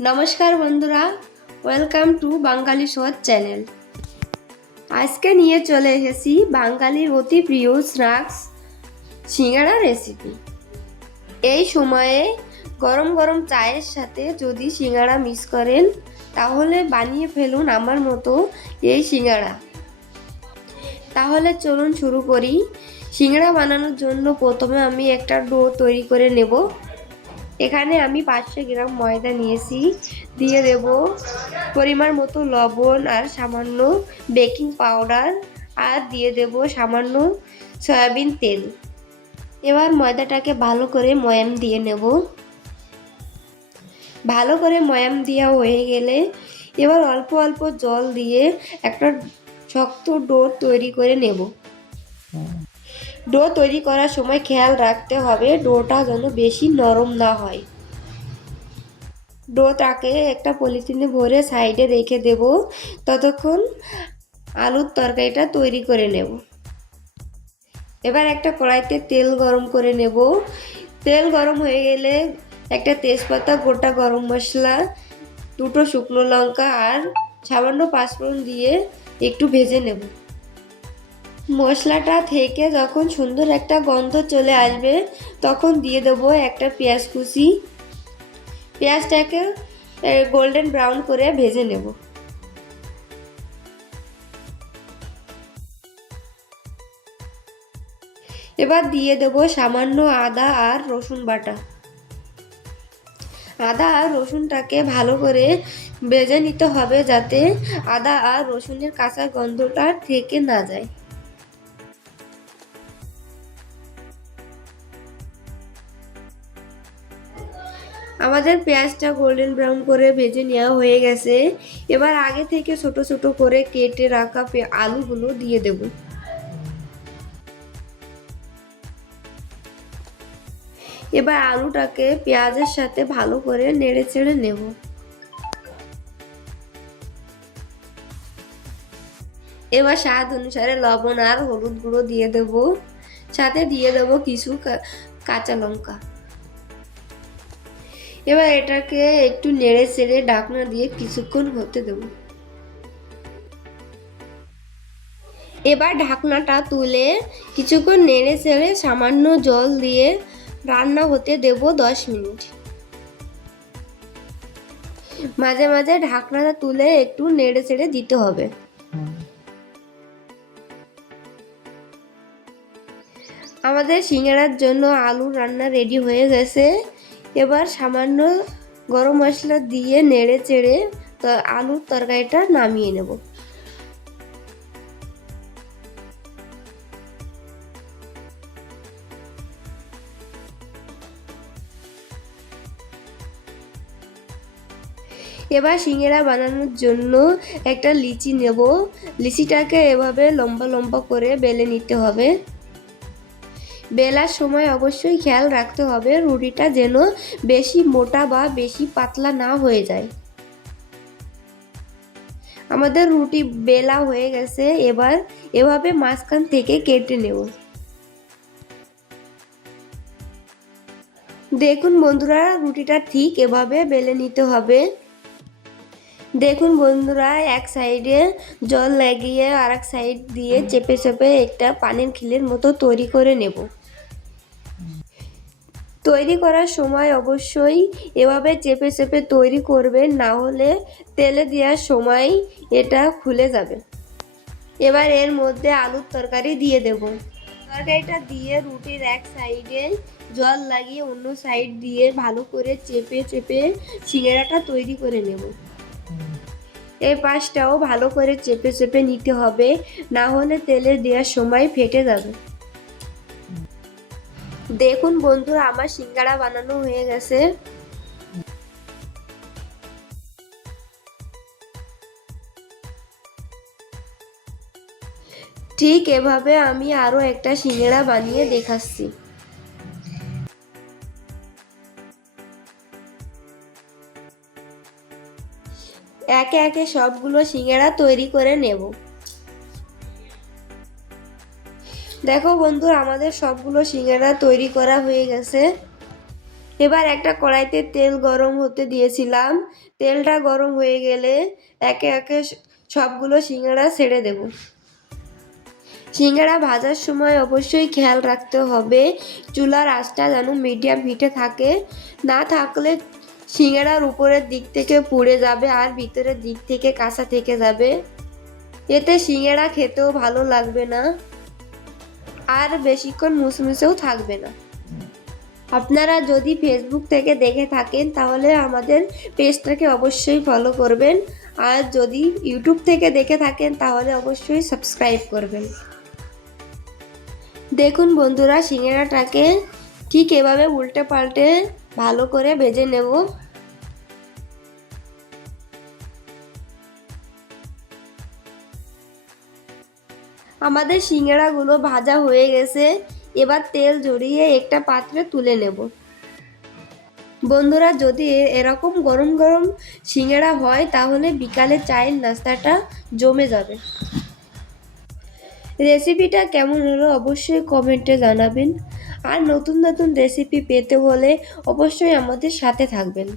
নমস্কার বন্ধুরা welcome to Bangali Swad channel আজকে নিয়ে চলে এসেছি বাঙালির অতি প্রিয় স্ন্যাক্স সিঙ্গাড়া রেসিপি এই সময়ে গরম গরম চায়ের সাথে যদি সিঙ্গাড়া মিস করেন, তাহলে বানিয়ে ফেলুন আমার মতো এই সিঙ্গাড়া তাহলে চলুন শুরু করি। সিঙ্গাড়া বানানোর জন্য প্রথমে আমি একটা ডো তৈরি করে নেব। এখানে আমি পাঁচশো গ্রাম ময়দা নিয়েছি। দিয়ে দেব পরিমাণ মতো লবণ আর সামান্য বেকিং পাউডার আর দিয়ে দেব সামান্য সয়াবিন তেল। এবার ময়দাটাকে ভালো করে ময়াম দিয়ে নেব। ভালো করে ময়াম দেওয়া হয়ে গেলে এবার অল্প অল্প জল দিয়ে একটা শক্ত ডো তৈরি করে নেব। ডো তৈরি করার সময় খেয়াল রাখতে হবে, ডোটা যেন বেশি নরম না হয়। ডোটাকে একটা পলিথিনে ভরে সাইডে রেখে দেব। ততক্ষণ আলুর তরকারিটা তৈরি করে নেব। এবার একটা কড়াইতে তেল গরম করে নেব। তেল গরম হয়ে গেলে একটা তেজপাতা, গোটা গরম মশলা, দুটো শুকনো লঙ্কা আর সামান্য পাঁচফোড়ন দিয়ে একটু ভেজে নেব। মশলাটা থেকে যখন সুন্দর একটা গন্ধ চলে আসবে, তখন দিয়ে দেবো একটা পেঁয়াজ কুচি। পেঁয়াজটাকে গোল্ডেন ব্রাউন করে ভেজে নেব। এবার দিয়ে দেব সামান্য আদা আর রসুন বাটা। আদা আর রসুনটাকে ভালো করে ভেজে নিতে হবে যাতে আদা আর রসুনের কাঁচা গন্ধটা থেকে না যায়। আমাদের পেঁয়াজটা গোল্ডেন ব্রাউন করে ভেজে নেওয়া হয়ে গেছে। এবার আগে থেকে ছোট ছোট করে কেটে রাখা আলুগুলো দিয়ে দেব। এবার আলুটাকে পেঁয়াজের সাথে ভালো করে নেড়ে চেড়ে নেব। এবার স্বাদ অনুসারে লবণ আর হলুদ গুঁড়ো দিয়ে দেব। সাথে দিয়ে দেব কিছু কাঁচা লঙ্কা। এবার এটাকে একটু নেড়ে চেড়ে ডাকনা দিয়ে কিছুক্ষণ হতে দেব। এবার ঢাকনাটা তুলে কিছুক্ষণ নেড়ে চেড়ে সামান্য জল দিয়ে রান্না হতে দেব দশ মিনিট। মাঝে মাঝে ঢাকনাটা তুলে একটু নেড়ে চেড়ে দিতে হবে। আমাদের সিঙ্গারার জন্য আলু রান্না রেডি হয়ে গেছে। এবার সামান্য গরম মশলা দিয়ে নেড়ে চেড়ে আলুর তরকারিটা নামিয়ে নেব। এবার সিঙ্গেরা বানানোর জন্য একটা লিচি নেব। লিচিটাকে এভাবে লম্বা লম্বা করে বেলে নিতে হবে। বেলার সময় অবশ্যই খেয়াল রাখতে হবে রুটিটা যেন বেশি মোটা বা বেশি পাতলা না হয়ে যায়। আমাদের রুটি বেলা হয়ে গেছে, এবার এভাবে মাঝখান থেকে কেটে নেব। দেখুন বন্ধুরা, রুটিটা ঠিক এভাবে বেলে নিতে হবে। দেখুন বন্ধুরা, এক সাইডে জল লাগিয়ে আর এক সাইড দিয়ে চেপে চেপে একটা পানির খিলের মতো তৈরি করে নেব। তৈরি করার সময় অবশ্যই এভাবে চেপে চেপে তৈরি করবে, না হলে তেলে দেওয়ার সময় এটা খুলে যাবে। এবার এর মধ্যে আলুর তরকারি দিয়ে দেব। তরকারিটা দিয়ে রুটির এক সাইডে জল লাগিয়ে অন্য সাইড দিয়ে ভালো করে চেপে চেপে সিঙ্গারাটা তৈরি করে নেব। এই পাশটাও ভালো করে চেপে চেপে নিতে হবে, না হলে তেলে দেওয়ার সময় ফেটে যাবে। দেখুন বন্ধুরা, আমার সিঙ্গারা বানানো হয়ে গেছে। ঠিক এভাবে আমি আরও একটা সিঙ্গারা বানিয়ে দেখাচ্ছি। একে একে সবগুলো সিঙ্গারা তৈরি করে নেব। দেখো বন্ধু, আমাদের সবগুলো সিঙ্গারা তৈরি করা হয়ে গেছে। এবার একটা কড়াইতে তেল গরম হতে দিয়েছিলাম। তেলটা গরম হয়ে গেলে একে একে সবগুলো সিঙ্গাড়া ছেড়ে দেব। সিঙ্গাড়া ভাজার সময় অবশ্যই খেয়াল রাখতে হবে, চুলার আঁচটা যেন মিডিয়াম হিটে থাকে। না থাকলে সিঙ্গাড়ার উপরের দিক থেকে পুড়ে যাবে আর ভিতরের দিক থেকে কাঁচা থেকে যাবে। এতে সিঙ্গাড়া খেতেও ভালো লাগবে না। আর বেশিক্ষণ মুসমুসেও থাকবে না। আপনারা যদি ফেসবুক থেকে দেখে থাকেন, তাহলে আমাদের পেজটাকে অবশ্যই ফলো করবেন। আর যদি ইউটিউব থেকে দেখে থাকেন, তাহলে অবশ্যই সাবস্ক্রাইব করবেন। দেখুন বন্ধুরা, সিঙ্গারাটাকে ঠিক এভাবে উল্টে পাল্টে ভালো করে ভেজে নেব। আমাদের সিঙ্গারাগুলো ভাজা হয়ে গেছে। এবার তেল জড়িয়ে একটা পাত্রে তুলে নেব। বন্ধুরা, যদি এরকম গরম গরম সিঙ্গারা হয়, তাহলে বিকালে চায়ের নাস্তাটা জমে যাবে। রেসিপিটা কেমন হলো অবশ্যই কমেন্টে জানাবেন। আর নতুন নতুন রেসিপি পেতে হলে অবশ্যই আমাদের সাথে থাকবেন।